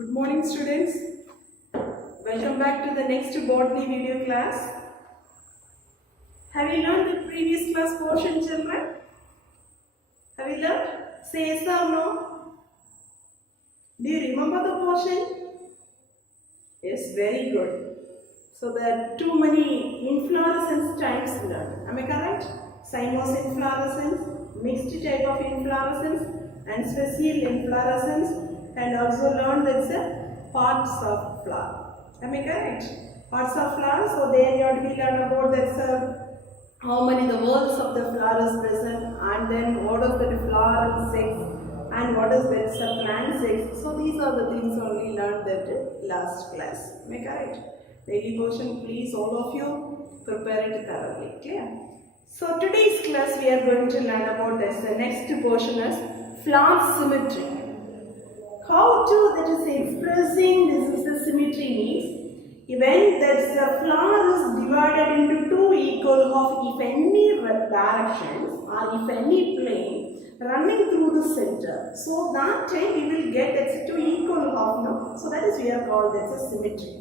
Good morning, students. Welcome back to the next botany video class. Have you learned the previous class portion, children? Have you learned? Say yes or no. Do you remember the portion? Yes, very good. So there are too many inflorescence types learned. Am I correct? Cymose inflorescence, mixed type of inflorescence, and special inflorescence. And also learn that's parts of flower. Am I correct? Parts of flower. So there you have to learn about that's how many the whorls of the flower is present, and then what is the floral sex, and what is that plant sex. So these are the things only learned that last class. Am I correct? Daily portion, please all of you prepare it thoroughly. Clear? So today's class we are going to learn about this. The next portion is flower symmetry. How to that is expressing this is the symmetry means when the flower is divided into two equal half if any directions or if any plane running through the center. So that time we will get that's two equal half. No? So that is we are called that's a symmetry.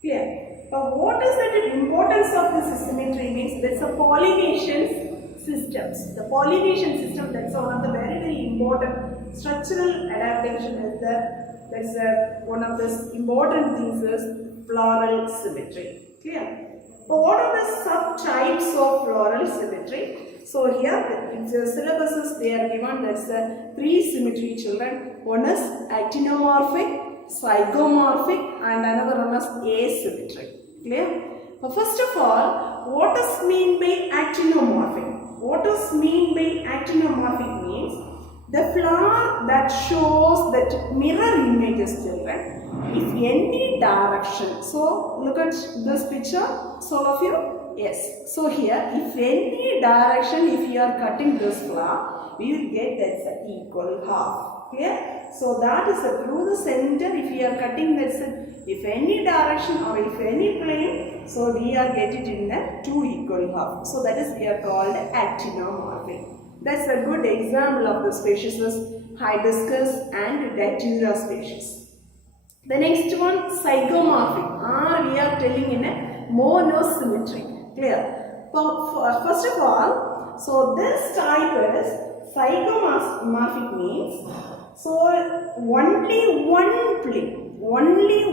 Clear? But what is the importance of this symmetry means that's a pollination systems. The pollination system, that's one of the very important structural adaptation is that's one of the important things is floral symmetry. Clear? But what are the subtypes of floral symmetry? So here in the syllabuses they are given that's three symmetry, children. One is actinomorphic, zygomorphic, and another one is asymmetry. Clear? But first of all, what is mean by actinomorphic? What is mean by actinomorphic means the flower that shows that mirror images, children, if any direction. So look at this picture, so all of you. Yes. So here, if any direction, if you are cutting this flower, we will get that's an equal half. Clear? So that is through the center. If you are cutting that's if any direction or if any plane, so we are getting in the two equal half. So that is we are called actinomorphic. That's a good example of the species is hibiscus and datura species. The next one, zygomorphic, we are telling in a monosymmetry. Clear? First of all, so this type is zygomorphic means so only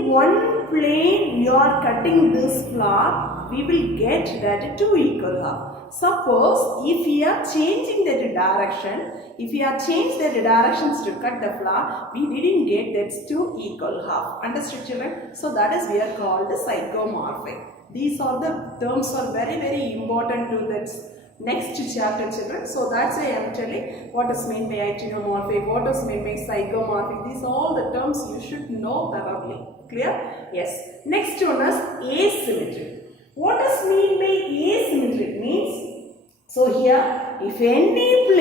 one plane you are cutting this flower, we will get that two equal half. Suppose if we are changing the direction, if we are changing the directions to cut the flower, we didn't get that two equal half. Understood, children? So that is we are called the zygomorphic. These are the terms are very important to this next chapter, children. So that's why I am telling what is meant by actinomorphic, what is meant by zygomorphic. These are all the terms you should know thoroughly. Clear? Yes. Next one is asymmetry. What does mean by asymmetry means? So here, if any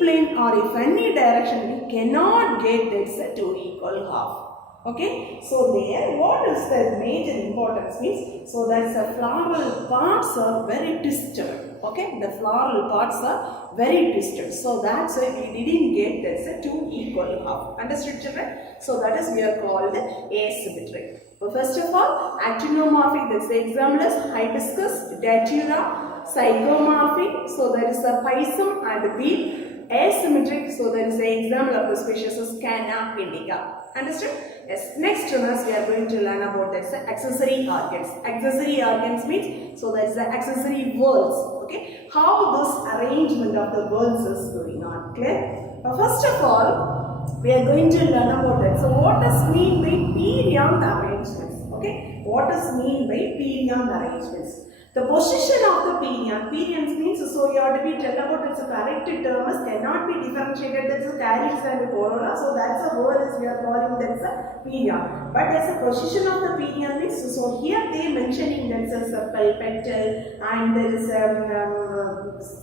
plane or if any direction, we cannot get that's two equal half. Okay, so there what is the major importance means? So that's the floral parts are very distant. Okay, the floral parts are very distant. So that's why we didn't get that's a two equal half. Understood, children? So that is we are called asymmetric. So first of all, actinomorphic, that's the example is hibiscus, datura, zygomorphic, so that is the pisum and bee. Asymmetric, so that is the example of the species is Canna indica. Understood? Yes. Next one is we are going to learn about that's the accessory organs. Accessory organs means so that's the accessory whorls. Okay, how this arrangement of the whorls is going on. Clear? First of all, we are going to learn about that. So what does mean by perianth arrangements? Okay, what does mean by perianth arrangements? The position of the perianth means so you have to be tell about its correct terms cannot be differentiated. That's a calyx and a corolla. So that's a word is we are calling that's a perianth. But as a position of the perianth means so here they mentioning that's a sepal, petal, and there is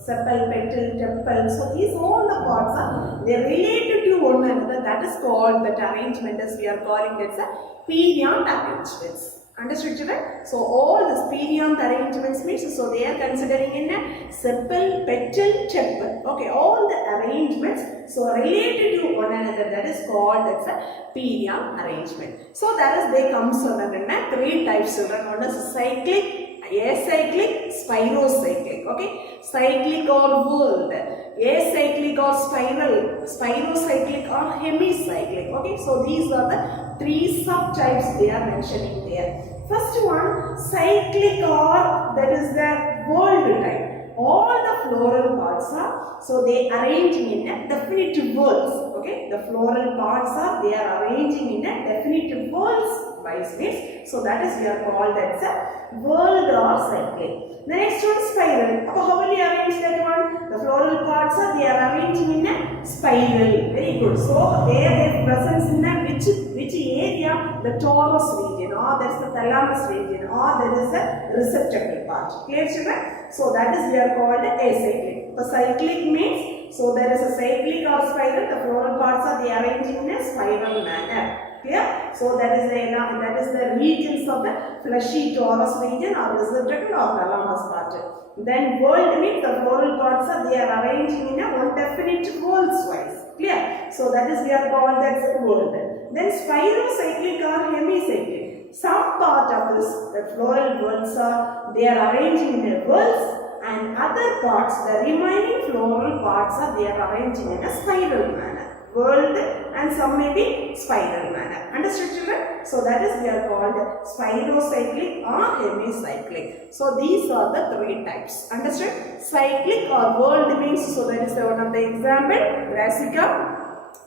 sepal, petal, tepal. So these all the parts are they related to one another. That is called that arrangement as we are calling that's a perianth arrangements. Understood, children? So all the perianth arrangements means, so they are considering in a sepal, petal, tepal. Okay, all the arrangements so related to one another, that is called as a perianth arrangement. So that is they comes under three types, children. One is cyclic, acyclic, spirocyclic. Okay, cyclic or whorled, acyclic or spiral, spirocyclic or hemicyclic. Okay, so these are the three subtypes they are mentioning there. First one, cyclic, or that is the whorled type. All the floral parts are, so they arranging in a definite whorls. Okay, the floral parts are, they are arranging in a definite whorls wise means. So that is we are called as a whorled or cyclic. The next one, spiral. How will you arrange that one? The floral parts are, they are arranging in a spiral. Very good. So their presence in a which area? The torus region, or that is the thalamus region, or that is the receptacle part. Clear, children? So that is we are called acyclic. The cyclic means, so there is a cyclic or spiral. The floral parts are, they are arranging in a spiral manner. Clear? So that is the regions of the fleshy torus region or receptacle or thalamus part. Then whorled means the floral parts are, they are arranging in a one definite whorls wise. Clear? So that is we are called as whorled. Then spirocyclic or hemicyclic. Some part of this the floral whorls are, they are arranging in a whorls, and other parts, the remaining floral parts are, they are arranging in a spiral manner. Whorled and some may be spiral manner. Understood, children? So that is we are called spirocyclic or hemicyclic. So these are the three types. Understood? Cyclic or whorled means, so that is one of the example, brassica.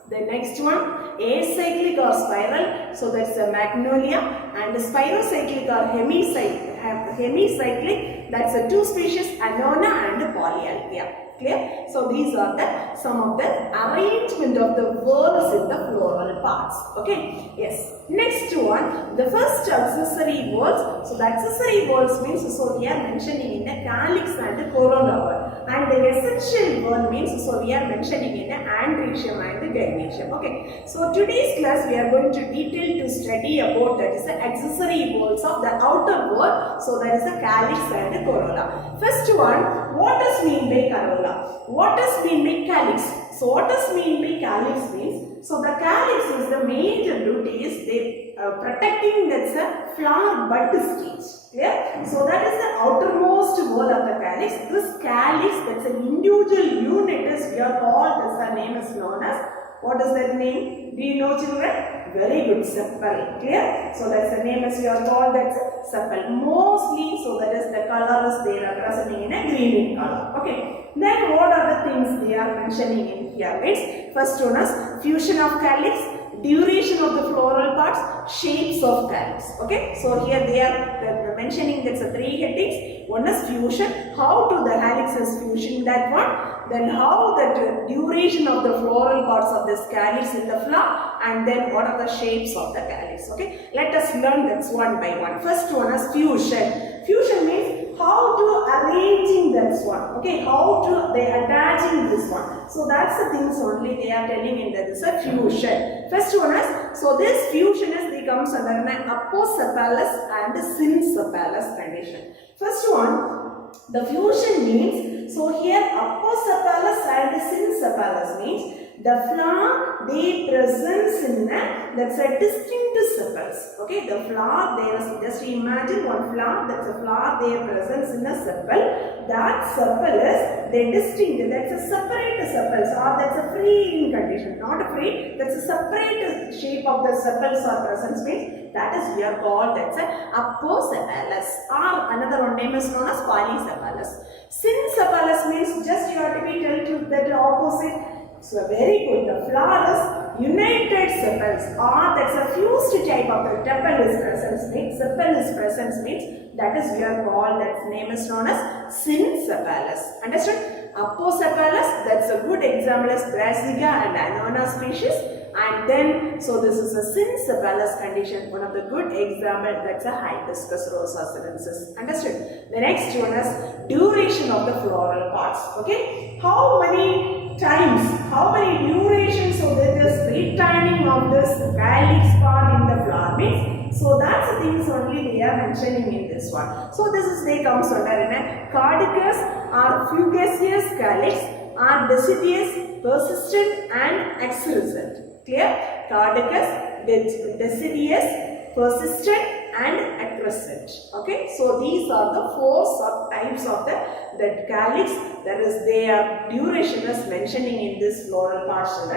The next one, acyclic or spiral, so that's a magnolia, and spirocyclic or hemicyclic, that's a two species, annona and polyalthia. Clear? So these are the some of the arrangement of the whorls in the floral parts. Okay? Yes. Next one, the first accessory whorls. So the accessory whorls means, so we are mentioning in the calyx and the corolla whorl. And the essential whorl means, so we are mentioning in the androecium and the gynecium. Okay? So today's class we are going to detail to study about that is the accessory whorls of the outer whorl. So that is the calyx and the corolla. First one, what does mean by corolla? What does mean by calyx? So what does mean by calyx means? So the calyx is the major duty is they protecting that's a flower bud stage. Clear? So that is the outermost wall of the calyx. This calyx, that's an individual unit is we are called as the name is known as, what is that name? Do you know, children? Very good, sepal. Clear? So that's the name as we are called, that's sepal. Mostly, so that is the color is they are representing in a green in color. Okay. Then what are the things they are mentioning in here? Means first one is fusion of calyx, duration of the floral parts, shapes of calyx. Okay. So here they are mentioning that's a three headings. One is fusion, how to the calyx is fusion that one. Then how that duration of the floral parts of this calyx in the flower, and then what are the shapes of the calyx. Okay. Let us learn that's one by one. First one is fusion. Fusion means how to arranging this one. Okay, how to they attaching this one. So that's the things only they are telling in that is a fusion. First one is, so this fusion is they comes under an aposepalous and synsepalous condition. First one, the fusion means, so here aposepalous and synsepalous means the flower they presents in a, that's a distinct sepals. Okay, the flower there is, just imagine one flower, that's a flower there presents in a sepal. That sepal is the distinct, that's a separate sepals, or that's a free in condition, not a free, that's a separate shape of the sepals or presence means that is we are called that's a aposepalous, or another one name is known as polysepalous. Synsepalous means just you have to be told to that opposite. So very good. The flower is united sepals, or that's a fused type of the tepal is presence means, sepal is presence means that is we are called, that name is known as synsepalous. Understood? Aposepalous, that's a good example as brassica and annona species. And then, so this is a synsepalous condition, one of the good example, that's a hibiscus rosa sinensis. Understood? The next one is duration of the floral parts. Okay, how many times, how many durations, so there is retaining of this calyx part in the flower means So that's the things only they are mentioning in this one. So this is they comes under in a cardicus or fugaceous calyx are deciduous, persistent and excrescent. Clear? Cardicus, deciduous, persistent and excrescent. Okay, so these are the four subtypes of the calyx. That is, their duration is mentioning in this floral partial.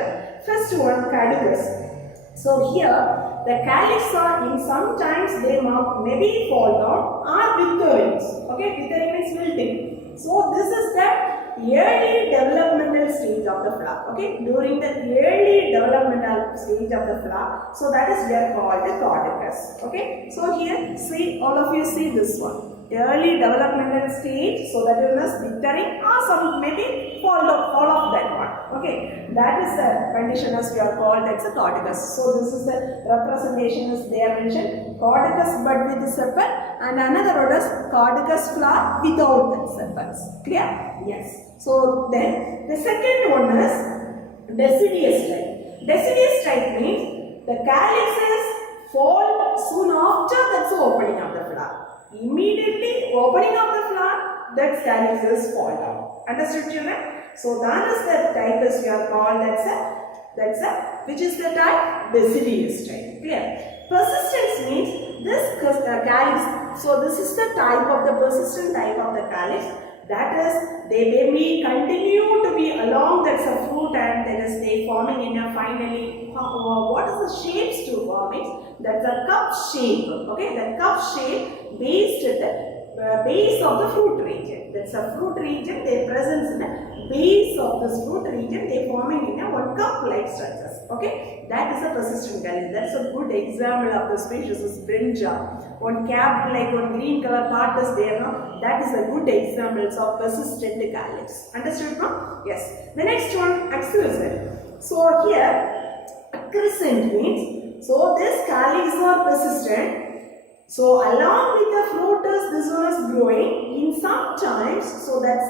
First one, cardicus. So here the calyx are in sometimes they maybe fall down or withering. Okay, withering means wilting. So this is the early developmental stage of the flower. Okay, during the early developmental stage of the flower, so that is we are called the cardicus. Okay, so here see, all of you see this one, early developmental stage, so that is withering or some maybe fall of that one. Okay, that is the condition as we are called, that's a cardicus. So this is the representation is there mentioned, cardicus bud with the sepal, and another one is cardicus flower without the sepals. Clear? Yes. So then the second one is deciduous type. Deciduous type means the calyxes fall soon after that's the opening of the flower. Immediately opening of the flower, that calyxes fall down. Understood, children? So that is the type as we are called, that's a which is the type? Deciduous type. Clear? Persistence means this calyx, so this is the type of the persistent type of the calyx. That is, they may be continue to be along, that's a fruit, and then is they forming in a finally, what is the shapes to forming? That's a cup shape. Okay, the cup shape based at the base of the fruit region. That's a fruit region, they presence in the base of this fruit region, they forming in a one cup like structures. Okay, that is a persistent calyx. That's a good example of the species is brinjal. One cap like one green color part is there, no? That is a good examples of persistent calyx. Understood, no? Yes. The next one, excrescent. So here, excrescent means, so this calyx are persistent. So along with the fruit is this one is growing in sometimes, so that's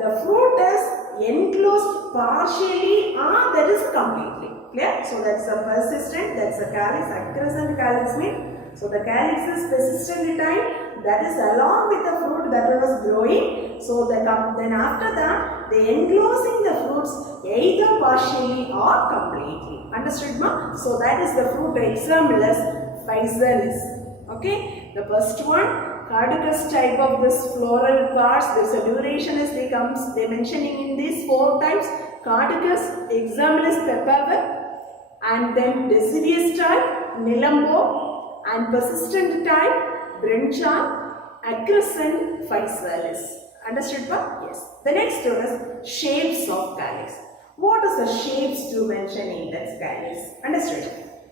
the fruit is enclosed partially or that is completely. Clear? So that's a persistent, that's a calyx, excrescent calyx means. So the calyx is persistent time, that is along with the fruit that one is growing. So then after that, they enclosing the fruits either partially or completely. Understood, ma? So that is the fruit example is physalis. Okay, the first one, cardicus type of this floral parts, there's a duration is they mentioning in these four types. Cardicus, example is papaver, and then deciduous type, nilambo, and persistent type, brinjal, excrescent, physalis. Understood, pa? Yes. The next one is shapes of calyx. What is the shapes to mention in that calyx? Understood?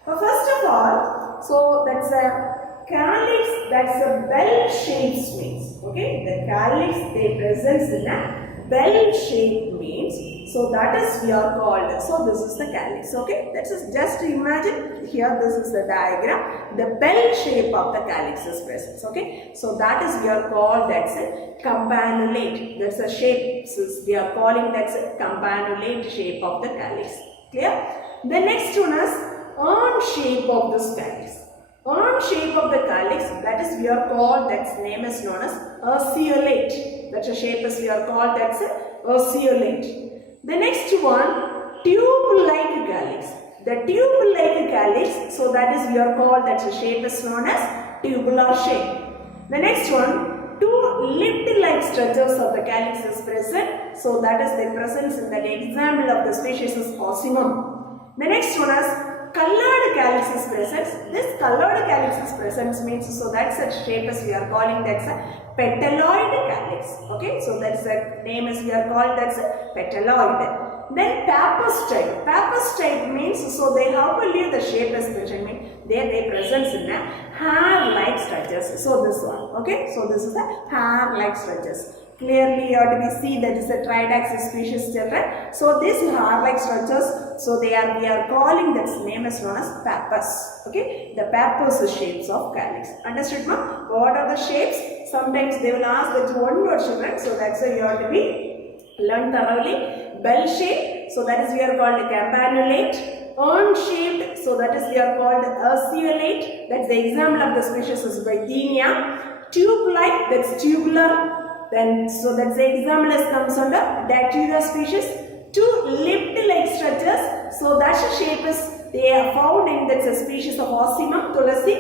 First of all, so that's a calyx, that's a bell-shaped means. Okay, the calyx they presents in a bell-shaped means. So that is we are called. So this is the calyx. Okay, that's just imagine here. This is the diagram. The bell shape of the calyx is present. Okay, so that is we are called. That's a campanulate. That's a shape. So we are calling that's a campanulate shape of the calyx. Clear? The next one is urn shape of this calyx. Urn shape of the calyx, that is we are called, that's name is known as urceolate. That's a shape is we are called, that's a urceolate. The next one, tube-like calyx. The tube-like calyx, so that is we are called, that's a shape is known as tubular shape. The next one, two lipped-like structures of the calyx is present, so that is the presence in that example of the species is ossimum. The next one is colored calyx is present. This colored calyx is present means, so that's a shape as we are calling, that's a petaloid calyx. Okay, so that's the name as we are called, that's a petaloid. Then pappus type. Pappus type means, so they how will you the shape as mentioned mean they present in a hair-like structures. So this one. Okay, so this is a hair-like structures. Clearly you have to be see that is a tridax species children. So these hair-like structures, so we are calling that name is known as pappus. Okay, the pappus shapes of calyx. Understood, ma? What are the shapes? Sometimes they will ask that one word children. So that's why you have to be learn thoroughly. Bell shape, so that is we are called a campanulate. Urn shaped, So that is we are called urceolate. That's the example of the species is Botany. Tube-like, that's tubular. Then so that's the example is comes under Datura species. Two lipped-like structures. So that's the shape is they are found in that's a species of Osima tulasi.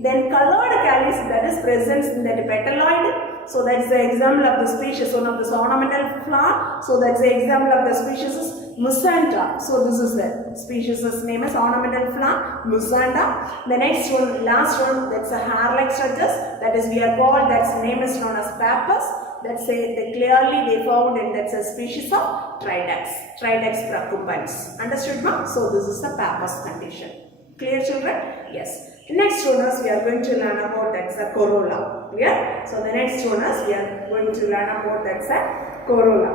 Then colored calyx that is present in that petaloid. So that's the example of the species, one of the ornamental flower. So that's the example of the species is Musanta. So this is the species name is ornamental flower, Musanta. The next one, last one, that's a hair-like structures. That is we are called, that's name is known as pappus. That's they clearly they found in that's a species of Tridax pracumbens. Understood, ma? So this is the pappus condition. Clear, children? Yes. Next one is we are going to learn about that's a corolla. Clear? So the next one is we are going to learn about that's a corolla.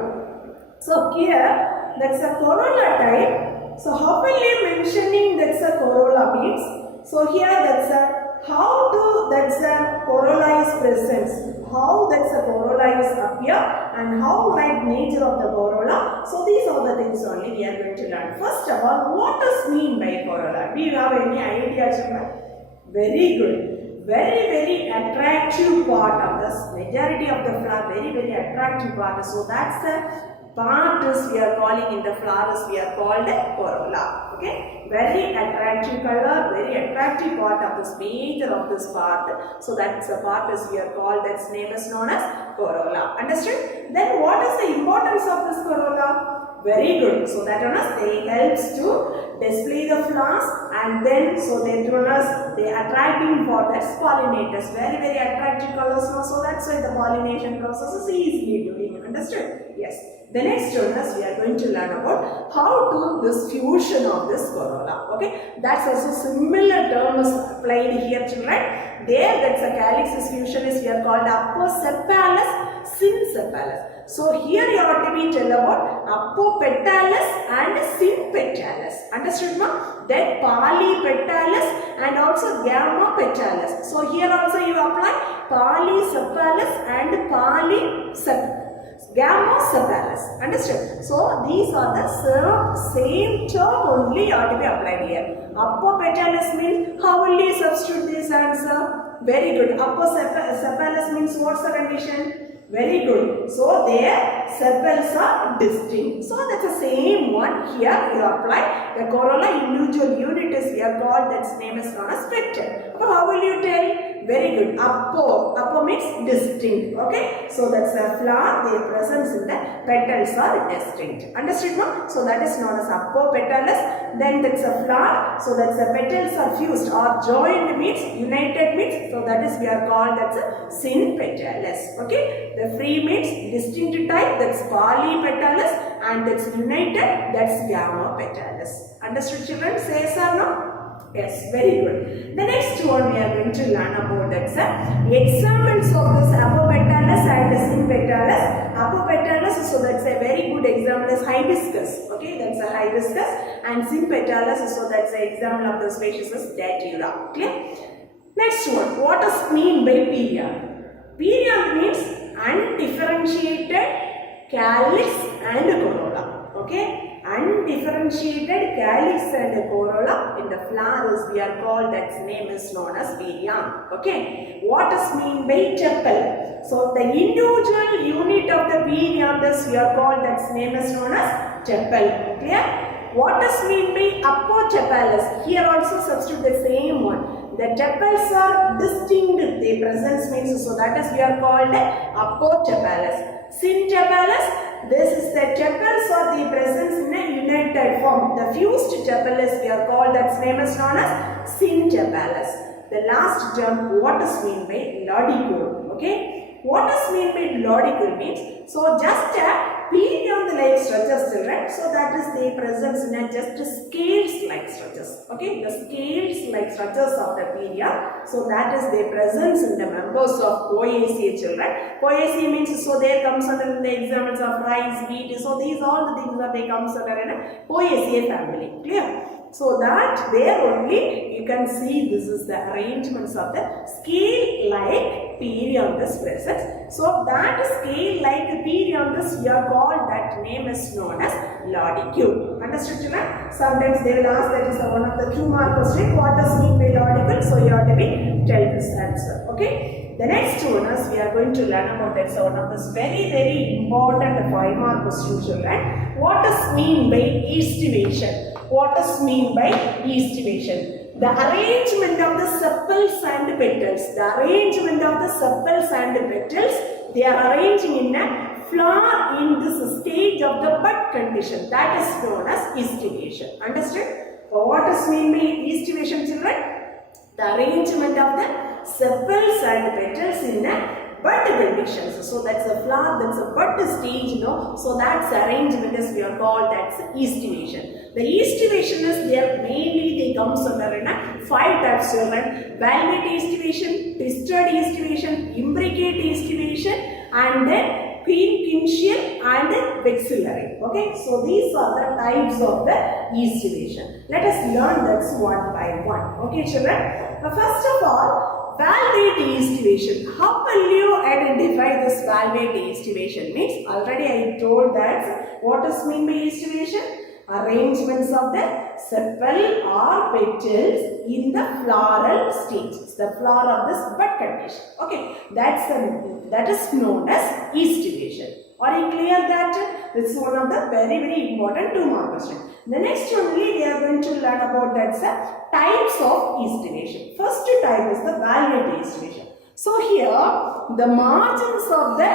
So here that's a corolla type. So how will you mentioning that's a corolla means? So here that's a how to that's a corolla is present. How that's a corolla is appear and how like nature of the corolla. So these are the things only we are going to learn. First of all, what does mean by corolla? Do you have any idea, children? Very good. Very attractive part of this. Majority of the flower, very attractive part. So that's the part is we are calling in the flowers we are called a corolla. Okay. Very attractive color, very attractive part of this major of this part. So that's the part is we are called that's name is known as corolla. Understood? Then what is the importance of this corolla? Very good. So that one is they helps to display the flowers and then so they attracting for that pollinators. Very attractive colors. So that's why the pollination process is easily doing. Understood? Yes. The next one is we are going to learn about how to this fusion of this corolla. Okay, that's also similar term is applied here, children. There that's a calyx fusion is we are called apposepalous, synsepalous. So here you have to be tell about apopetalous and sympetalis. Understood, ma? Then polypetalous and also gammapetalous. So here also you apply polysepalous and polysepalous. Gamma-sepalous. Understood? So these are the same term only ought to be applied here. Apopetalous means how will you substitute this answer? Very good. Aposepalous means what's the condition? Very good. So their sepals are distinct. So that's the same one here you apply. The corolla individual unit is we are called that's name is known as petal. So how will you tell? Very good. Apo means distinct. Okay. So that's a flower. Their presence in the petals are distinct. Understood, no? So that is known as apopetalous. Then that's a flower. So that's the petals are fused or joined means united means. So that is we are called that's a synpetalous. Okay. The free means distinct type. That's polypetalous and that's united. That's gammapetalous. Understood, children? Say yes or no? Yes, very good. The next one we are going to learn about that's examples of this apopetalous and sympetalis. Apopetalous, so that's a very good example is hibiscus. Okay, that's a hibiscus. And sympetalis, so that's an example of the species is datura. Clear? Next one, what does mean by period? Period means undifferentiated calyx and corolla. Okay. Undifferentiated calyx and corolla in the flowers we are called that name is known as perianth. Okay. What does mean by tepal? So the individual unit of the perianthus we are called that name is known as tepal. Clear? What does mean by apotepalous? Here also substitute the same one. The tepals are distinct. Their presence means so that is we are called apotepalous. Syntepalous. This is the tepals or the presence in a united form. The fused tepals we are called that's name is known as syntepalous. The last term what does mean by lodicule? Okay. What does mean by lodicule means? So just a perianth-like structures, children. So that is the presence in a just scales-like structures. Okay. The scales-like structures of the perianth. So that is the presence in the members of Poaceae, children. Poaceae means so there comes under the examples of rice, wheat. So these all the things that they comes under in a Poaceae family. Clear? So that there only you can see this is the arrangements of the scale-like perianthus presence. So that scale-like perianthus we are called that name is known as lodicule. Understood, children? Sometimes they will ask that is one of the 2-mark question. What does mean by article? So you have to tell this answer. Okay. The next one is we are going to learn about that. So one of this very important 5-mark question, children. What does mean by estivation? What does mean by estivation? The arrangement of the sepals and petals. The arrangement of the sepals and petals. They are arranging in a flower in this stage of the bud condition. That is known as estivation. Understood? So what does mean by estivation, children? The arrangement of the sepals and petals in a bud conditions. So that's a flower, that's a bud stage, So that's the arrangement as we are called, that's estivation. The estivation is there mainly they comes under in a 5 types, children. Velvet estivation, twisted estivation, imbricate estivation, and then quinquennial and vexillary. Okay, so these are the types of the estivation. Let us learn that one by one. Okay, children. First of all, velvet estivation. How will you identify this velvet estivation? Means already I told that what does mean by estivation? Arrangements of the sepal or petals in the floral stages. The flower of this bud condition. Okay, that is known as estivation. Are you clear that? This is one of the very important 2-mark question. The next only we are going to learn about that types of estivation. First type is the velvet estivation. So here the margins of the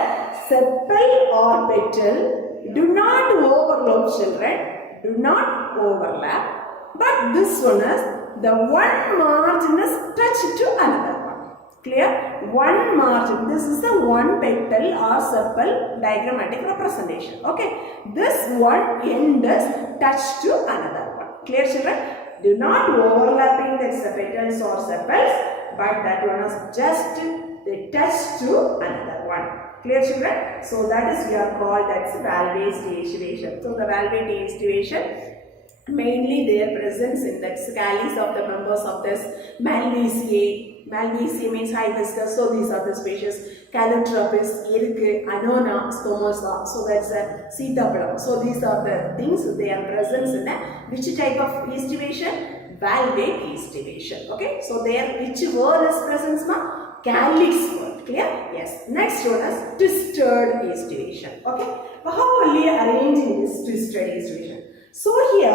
sepal or petal do not overlap, children. Do not overlap. But this one is the one margin is touched to another one. Clear? One margin. This is the one petal or sepal diagrammatic representation. Okay. This one end is touched to another one. Clear, children? Do not overlapping the petals or sepals, but that one is just they touch to another one. Clear, children? So that is we are called that's velvet estivation. So the velvet estivation mainly their presence in that scales of the members of this Malvaceae. Malvaceae means hibiscus. So these are the species. Calotropis, Irke, Annona, Scomosa. So that's a Sitapalam. So these are the things they are present in a which type of estivation? Velvet estivation. Okay. So there which word is present now? Calyx word. Clear? Yes. Next one is twisted estivation. Okay. How will you arrange in this twisted estivation? So here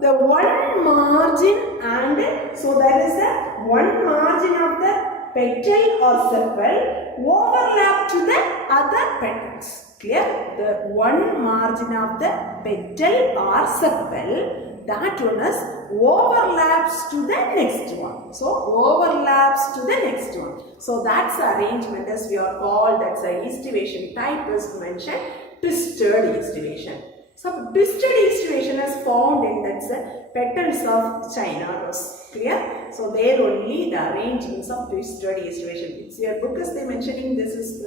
the one margin and so that is the one margin of the petal or sepal overlap to the other petals. Clear? The one margin of the petal or sepal, that one is overlaps to the next one. So overlaps to the next one. So that's the arrangement as we are called, that's the estivation type is mentioned, twisted estivation. So twisted estivation is found in that's the petals of China rose. Clear? So there only the arrangements of twisted estivation. It's your book is they mentioning this is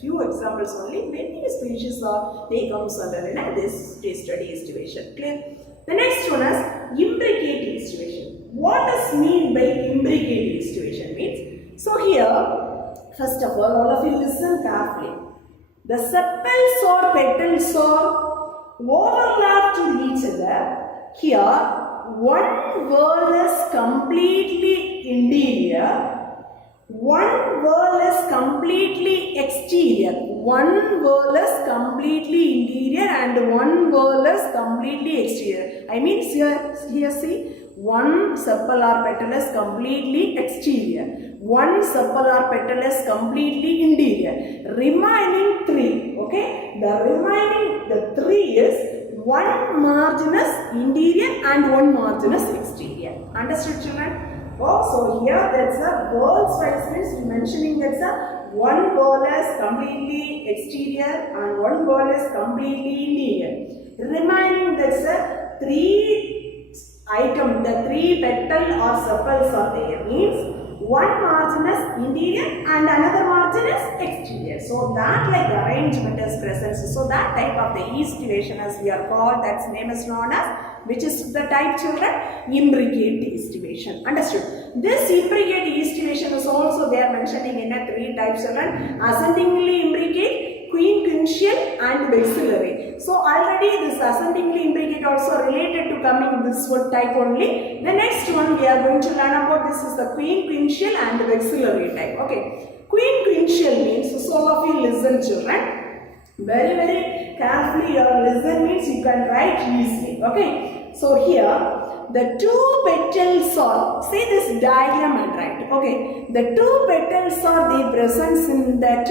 few examples only. Many species are they comes under in this twisted estivation. Clear? The next one is imbricate estivation. What does mean by imbricate estivation means? So here, first of all of you listen carefully. The sepals or petals are overlap to each other. Here, one whorl is completely interior, one whorl is completely exterior. One whorl is completely interior and one whorl is completely exterior. I mean here see, one sepal or petal is completely exterior. One sepal or petal is completely interior. Remaining 3. Okay. The 3 is one margin is interior and one margin is exterior. Understood, children? Oh, so here that's a whorl means mentioning that's a one whorl is completely exterior and one whorl is completely interior. Remaining that's a 3 item, the 3 petal or sepals are there means one margin is interior and another margin is exterior. So that like arrangement is present. So that type of the estivation as we are called, that's name is known as, which is the type, children? Imbricate estivation. Understood? This imbricate estivation is also they are mentioning in a 3 types, children. Ascendingly imbricate, quinquential and vexillary. So already this ascendingly imbricate also related to coming this one type only. The next one we are going to learn about, this is the quinquential and vexillary type. Okay. Quinquential means, so all of you listen children. Very carefully you listen means you can write easily. Okay. So here the two petals are, see this diagram and write. Okay. The two petals are the presence in that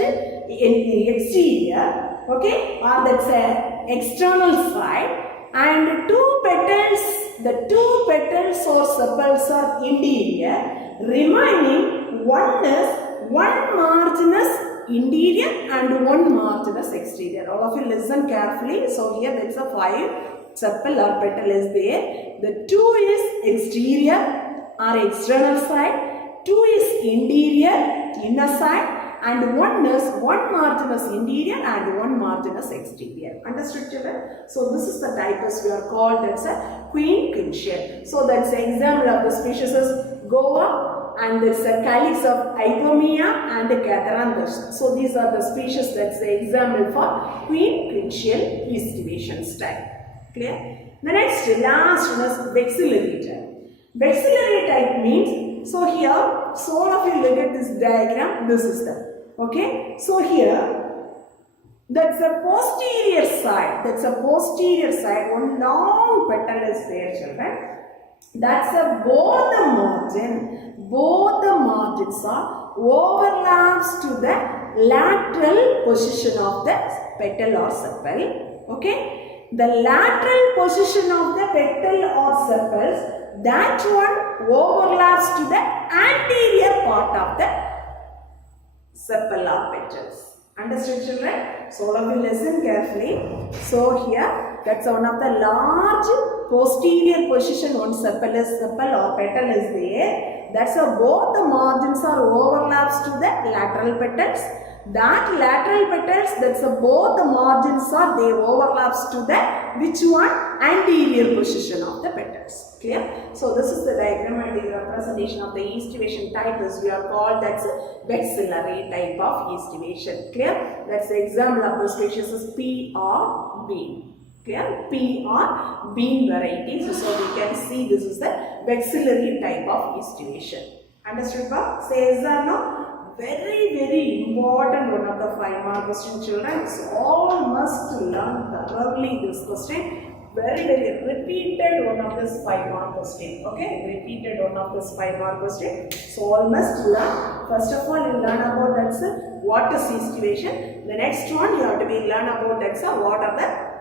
exterior. Okay. Or that's a external side. And two petals, the two petals or sepals are interior. Remaining one marginous interior and one marginous exterior. All of you listen carefully. So here there is a 5 sepal or petal is there. The 2 is exterior or external side, 2 is interior, inner side, and 1 is one marginous interior and one marginous exterior. Understood children? So this is the type as we are called, that's a quinquential. So that's the example of the species is Goa, and there's a calyx of Ipomea and Catharanthus. So these are the species, that's the example for quinquential yeast division style. Clear? The next, last one is vexillary type. Vexillary type means, so here, so all of you look at this diagram, this is the, okay? So here, that's a posterior side, one long petal is there children. That's a both the margins are overlaps to the lateral position of the petal or sepal, okay? The lateral position of the petal or sepals, that one overlaps to the anterior part of the sepal or petals. Understood children? So all of you listen carefully. So here, that's one of the large posterior position, one sepal or petal is there. That's a both the margins are overlaps to the lateral petals. That lateral petals, that's a both the margins are they overlaps to the which one? Anterior position of the petals. Clear? So this is the diagram and the representation of the yeast division type as we are called, that's a vexillary type of yeast division. Clear? That's the example of the species is P or bean. Clear? P or bean varieties. So we can see this is the vexillary type of yeast division. Understood? Say yes or no? Very important one of the 5 mark question children. So all must learn thoroughly this question. Very repeated one of this 5 mark question. Okay, repeated one of this 5 mark question. So all must learn. First of all, you learn about that's what is yeast division. The next one you have to be learn about that's what are the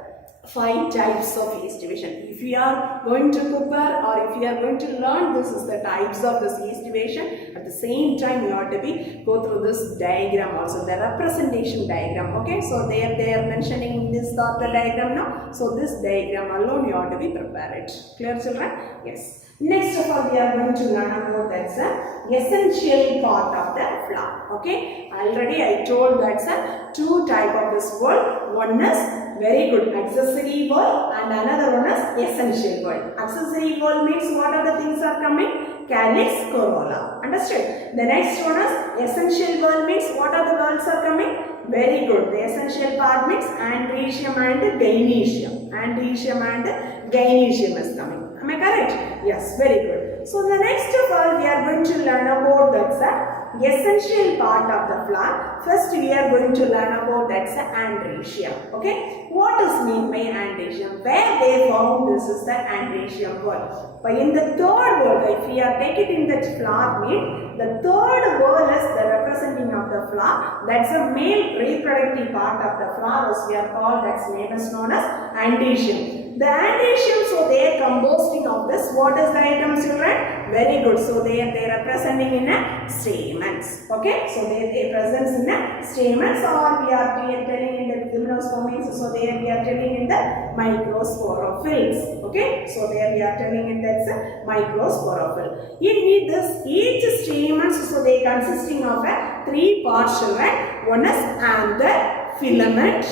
5 types of yeast division. If you are going to prepare or if you are going to learn, this is the types of this yeast division. At the same time, you have to be go through this diagram also, the representation diagram. Okay, so they are mentioning this ortho diagram now. So this diagram alone you have to be prepared. Clear children? Yes. Next of all, we are going to learn about that's the essential part of the flour. Okay, already I told that's a 2 type of this word. One is very good accessory word and another one is essential word. Accessory word means what are the things are coming? Calyx, corolla. Understood? The next one is essential word means what are the words are coming? Very good. The essential part means andrecium and gynecium. Andrecium and gynecium is coming. Am I correct? Yes, very good. So the next of all we are going to learn about that's the essential part of the flour. First we are going to learn about that's the andrecium. Okay, what is mean by andrecium? Where they found this is the andrecium word. But in the third word, if we are taking in that flour meat, the third word is the representing of the flour. That's a male reproductive part of the flour as we are called. That's name is known as andrecium. The andrecium, so they are composing of this. What is the item children? Very good. So they are representing in a stamens. Okay. So they present in a stamens, or we are telling in the gymnosperms. So there we are telling in the microsporophylls. Okay. So there we are telling in that's a microsporophyll. In this each stamens, so they consisting of a 3 parts children. One is anther, filament,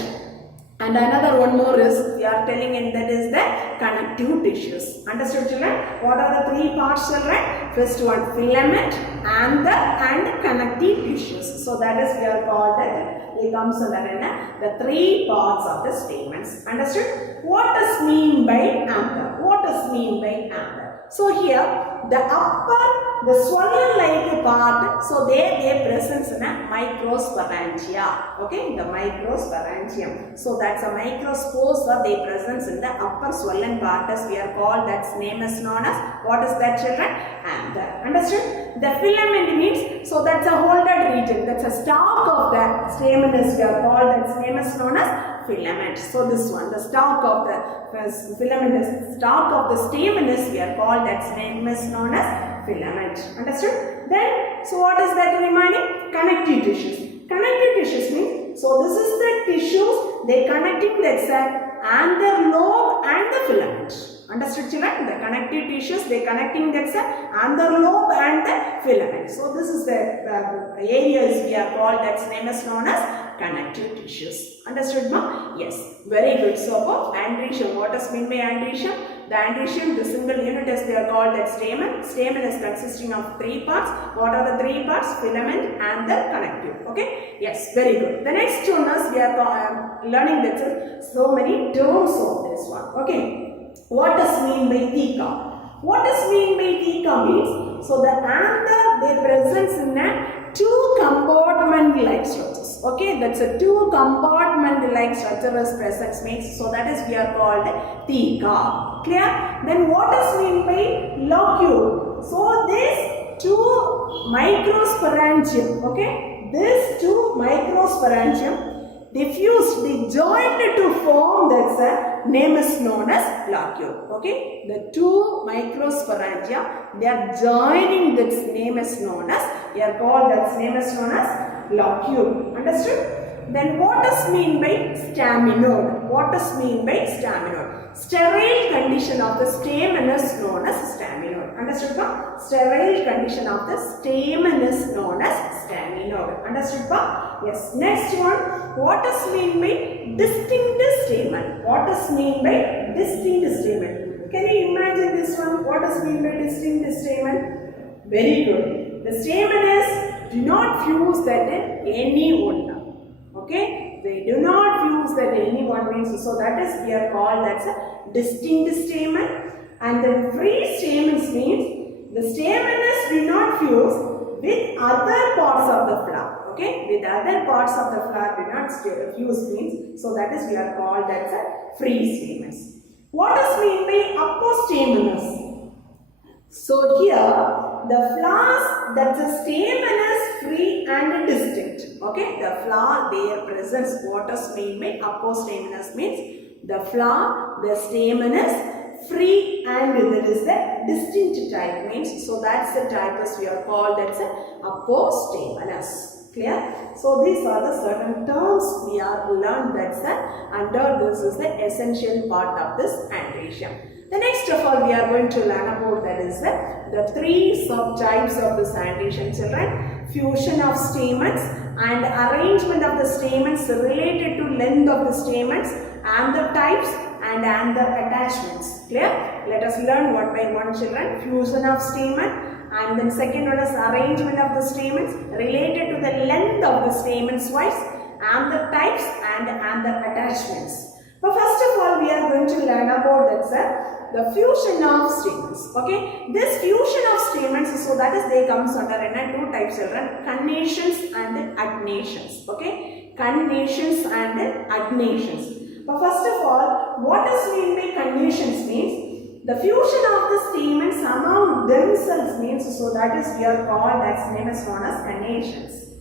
And another one more is we are telling in that is the connective tissues. Understood, children? What are the three parts, children? First one, filament and connective tissues. So that is we are called that. It comes under the three parts of the statements. Understood? What does mean by anther? What does mean by anther? So here the upper, the swollen like part, so they presents in a microsporangia. Okay, the microsporangium. So that's a microspores that they presents in the upper swollen part as we are called, that's name is known as, what is that, children? Anther. Understood? The filament means, so that's a holded region, that's a stalk of the stamen is we are called, that's name is known as filament. So this one, the stalk of the filament is, stalk of the stamen is we are called, that's name is known as filament. Understood? Then, so what is that remaining? Connective tissues. Connective tissues means, so this is the tissues, they connecting the cell and the lobe and the filament. Understood, children? The connective tissues, they connecting the cell and the lobe and the filament. So this is the areas we are called, that's name is known as connective tissues. Understood, ma? Yes. Very good. So for androecium, what does mean by androecium? The androecium, the single unit is they are called that stamen. Stamen is consisting of three parts. What are the three parts? Filament and the connective. Okay? Yes, very good. The next one is we are learning that so many terms of this one. Okay? What does mean by theca? What does mean by theca means? So the anther they presents in a two compartment like structures. Okay, that's a two compartment like structure is present means, so that is we are called theca. Clear? Then what does mean by locule? So this two microsporangium, okay, this two microsporangium they fused, they joined to form, that's a name is known as locule. Okay, the two microsporangia they are joining, this name is known as, they are called, that's name is known as locule. Understood? Then what does mean by staminode? What does mean by staminode? Sterile condition of the stamen is known as staminode. Understood, pa? Sterile condition of the stamen is known as staminode. Understood, pa? Yes. Next one, what does mean by distinct stamen? What does mean by distinct stamen? Can you imagine this one? What does mean by distinct stamen? Very good. The stamen is do not fuse that in any one. Okay, they do not fuse that any one means, so that is we are called, that's a distinct stamen. And the free stamens means the stamens do not fuse with other parts of the flower. Okay, with other parts of the flower do not fuse means, so that is we are called, that's a free stamens. What does mean by apostamenous? So here the flowers, that's a stamen is free and distinct. Okay, the flower their presence, what does mean by apostamenous means the flower, the stamen is free and there is the distinct type means, so that's the type as we are called, that's a apostamenous. Clear? So these are the certain terms we are learned, that's under this is the essential part of this androecium. The next of all we are going to learn about, that is the three subtypes of this androecium, children. Fusion of stamens and arrangement of the stamens related to length of the stamens and the types and the attachments. Clear? Let us learn one by one, children. Fusion of stamen, and then second one is arrangement of the stamens related to the length of the stamens wise and the types and the attachments. But first of all we are going to learn about that, the fusion of stamens. Okay, this fusion of stamens, so that is they comes under two types, children, connations and adnations. Okay, connations and adnations. But first of all, what does mean by connations means the fusion of the stamens among themselves means, so that is we are called, that's name is known as connations.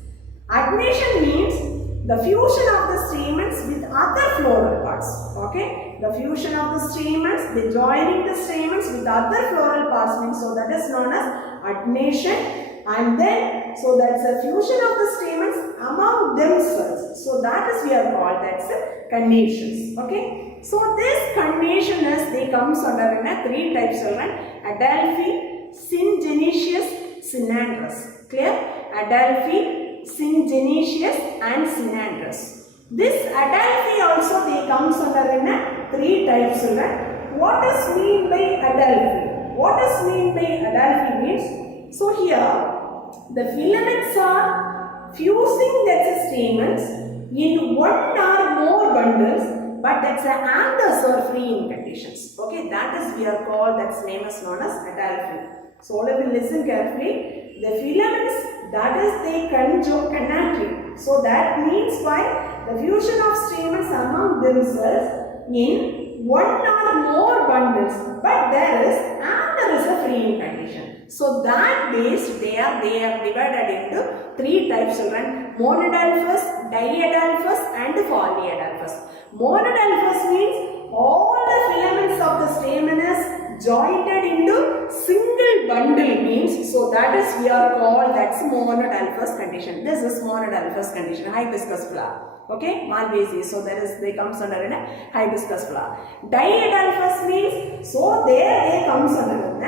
Adnation means the fusion of the stamens with other floral parts. Okay, the fusion of the stamens, the joining the stamens with other floral parts means, so that is known as adnation. And then, so that's a fusion of the stamens among themselves. So that is we are called, that's connations. Okay, so this connation is they comes under three types, children: Adelphi, Syngenesius, Synandrous. Clear? Adelphi, Syngenesius and Synandrous. This Adelphi also they comes under in a 3 types. What is mean by Adelphi? What is mean by Adelphi means, so here the filaments are fusing the stamens in one or more bundles, but that's the anthers are free in conditions. Okay, that is we are called, that's name is known as Adelphi. So all of you listen carefully. The filaments, that is they connect. So that means by the fusion of stamens among themselves in one or more bundles, but there is a free condition. So that base they are divided into 3 types, children: monodelphous, diadelphous and polyadelphous. Monodelphous means all the filaments of the stamen is jointed into single bundle means, so that is we are called, that's monodelphous condition. This is monodelphous condition, hibiscus flower. Okay, Malvaceae, so there is, they comes under in a hibiscus flower. Diadelphous means, so there they comes under in a,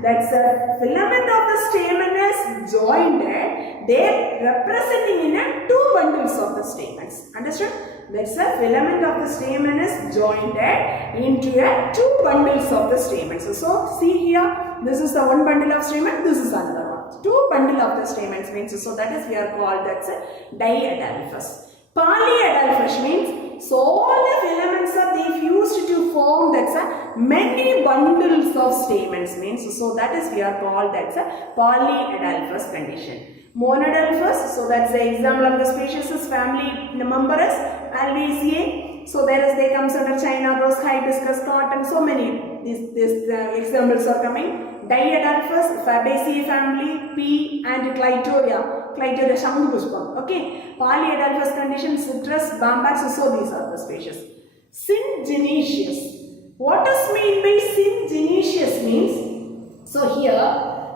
that's a filament of the stamen is jointed, they representing in a 2 bundles of the stamens. Understood? That's a filament of the stamen is jointed into a 2 bundles of the stamens. So see here, this is the 1 bundle of stamen, this is another one. 2 bundle of the stamens means, so that is we are called, that's a diadelphous. Polyadelphous means, so all the filaments are they fused to form, that's a many bundles of stamens means, so that is we are called, that's a polyadelphous condition. Monodelphous, so that's the example of the species is family member is Malvaceae. So there is, they comes under China rose, hibiscus, cotton, so many these examples are coming. Diadelphous, Fabaceae family, pea and Clitoria Shangupushpam. Okay, polyadelphous condition, citrus, bambax, so these are the species. Syngenesious. What does mean by syngenesious means? So here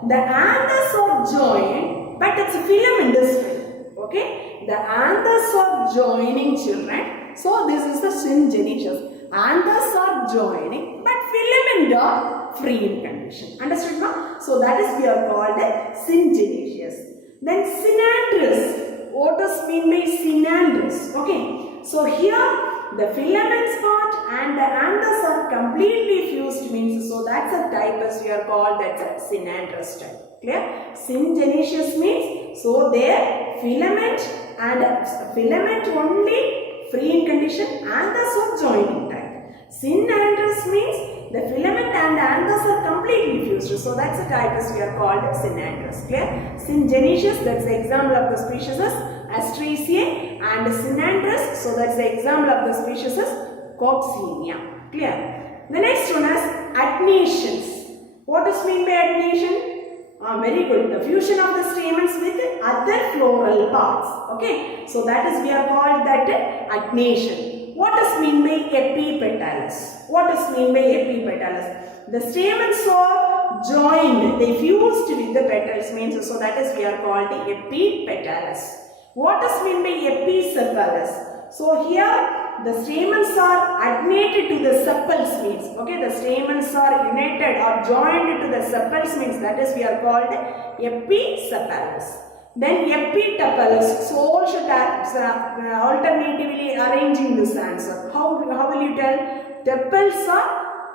the anthers are joined, but its filament is free. Okay, the anthers are joining, children. So this is the syngenesious. Anthers are joining, but filament are free in condition. Understood now? So that is we are called syngenesious. Then synandrous. What does mean by synandrous? Okay, so here the filaments part and the anthers are completely fused means, so that's a type as we are called, that's a synandrous type. Clear? Syngenesious means, so their filament and filament only free in condition, anthers are joining type. Synandrous means the filament and the anthers are completely fused, so that's the type as we are called synandrous. Clear? Syngenesious, that's the example of the species is Accessory, and synandrous, so that's the example of the species is Coccinea. Clear? The next one is adnations. What does mean by adnation? Very good. The fusion of the stamens with other floral parts. Okay, so that is we are called that adnation. What does mean by epipetalis? What does mean by epipetalis? The stamens are joined, they fused with the petals means, so that is we are called the epipetalis. What does mean by episepalous? So here the stamens are adnated to the sepals means, okay, the stamens are united or joined to the sepals means, that is we are called episepalous. Then epitepalous, so all should alternatively arranging this answer. How will you tell? Tepals are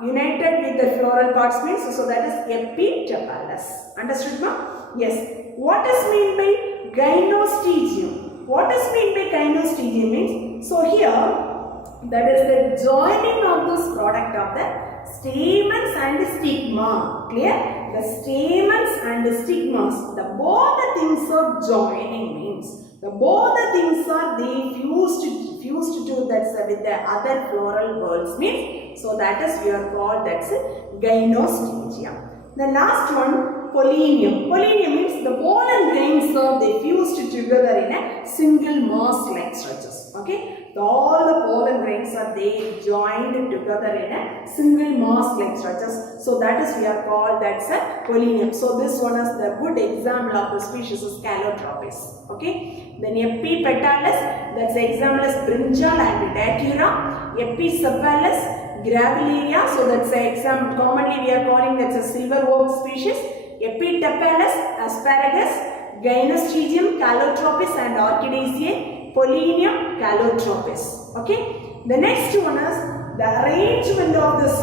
united with the floral parts means, so that is epitepalous. Understood now? Yes. What does mean by gynostegium? What does mean by gynostegium means? So here that is the joining of this product of the stamens and stigma. Clear? The stamens and the stigmas, the both the things are joining means, the both the things are they fused to that's with the other floral whorls means, so that is we are called, that's gynostegium. The last one, pollinium. Pollinium means the pollen grains are they fused together in a single mass like structures. Okay, so all the pollen grains are they joined together in a single mass like structures. So that is we are called, that's a pollinium. So this one is the good example of the species is Calotropis. Okay, then epipetalis, that's the example is brinjal and datura. Episepalous, Gravillaria, so that's the example commonly we are calling, that's a silver oak species. Epitepalus, asparagus, gynostegium, calotropis and orchidaceae. Pollinium calotropis. Okay. The next one is the arrangement of this.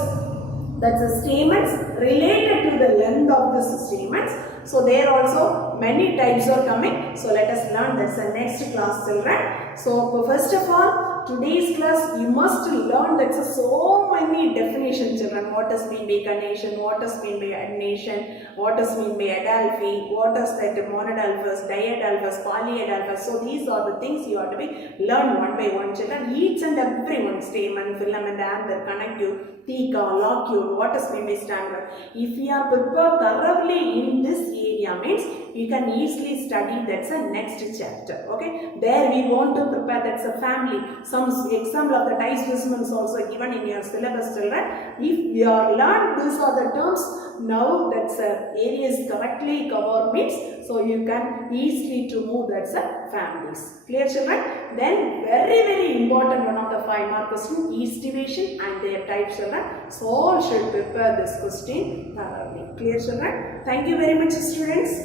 That's the stamens related to the length of the stamens. So there also many types are coming. So let us learn. That's the next class, children. So first of all, today's class you must learn that so many definitions, children. What does mean by carnation? What does mean by adnation? What does mean by adelphi? What does that monadelphus, diadelphus, polyadelphus? So these are the things you have to be learn one by one, children. Each and every one, stamen, filament, anther, connective, theca, locule, what does mean by standard. If you are prepared thoroughly in this area, means you can easily study. That's the next chapter. Okay, there we want to prepare. That's a family. Some example of the type specimens also given in your syllabus, children. If you are learned these are the terms, now that's area is correctly covered means, so you can easily to move. That's families. Clear, children? Then very important one of the 5 mark question is division and their types, children. So all should prepare this question thoroughly. Clear, children? Thank you very much, students.